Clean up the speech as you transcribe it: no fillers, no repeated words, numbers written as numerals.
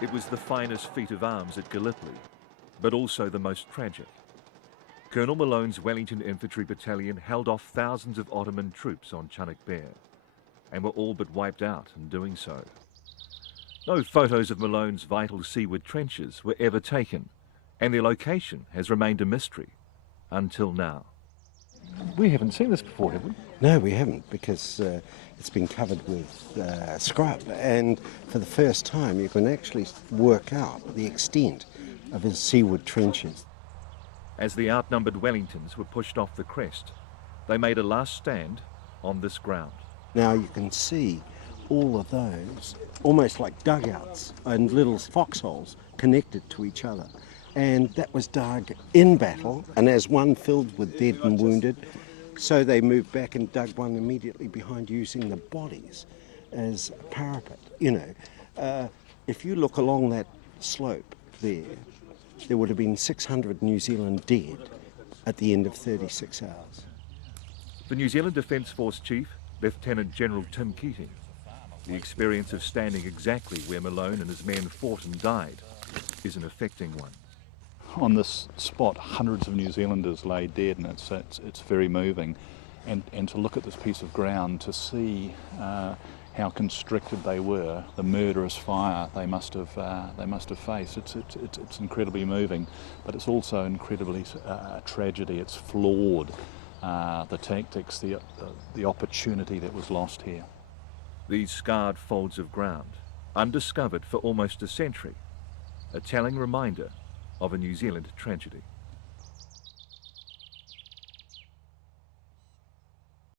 It was the finest feat of arms at Gallipoli, but also the most tragic. Colonel Malone's Wellington Infantry Battalion held off thousands of Ottoman troops on Chunuk Bair, and were all but wiped out in doing so. No photos of Malone's vital seaward trenches were ever taken, and their location has remained a mystery until now. We haven't seen this before, have we? No, we haven't, because it's been covered with scrub, and for the first time you can actually work out the extent of his seaward trenches. As the outnumbered Wellingtons were pushed off the crest, they made a last stand on this ground. Now you can see all of those almost like dugouts and little foxholes connected to each other. And that was dug in battle, and as one filled with dead and wounded, so they moved back and dug one immediately behind, using the bodies as a parapet. You know, if you look along that slope there would have been 600 New Zealand dead at the end of 36 hours. The New Zealand Defence Force Chief, Lieutenant General Tim Keating. The experience of standing exactly where Malone and his men fought and died is an affecting one. On this spot, hundreds of New Zealanders lay dead, and it's very moving. And to look at this piece of ground, to see how constricted they were, the murderous fire they must have faced. It's incredibly moving, but it's also incredibly a tragedy. It's flawed. The tactics, the opportunity that was lost here. These scarred folds of ground, undiscovered for almost a century, a telling reminder of a New Zealand tragedy.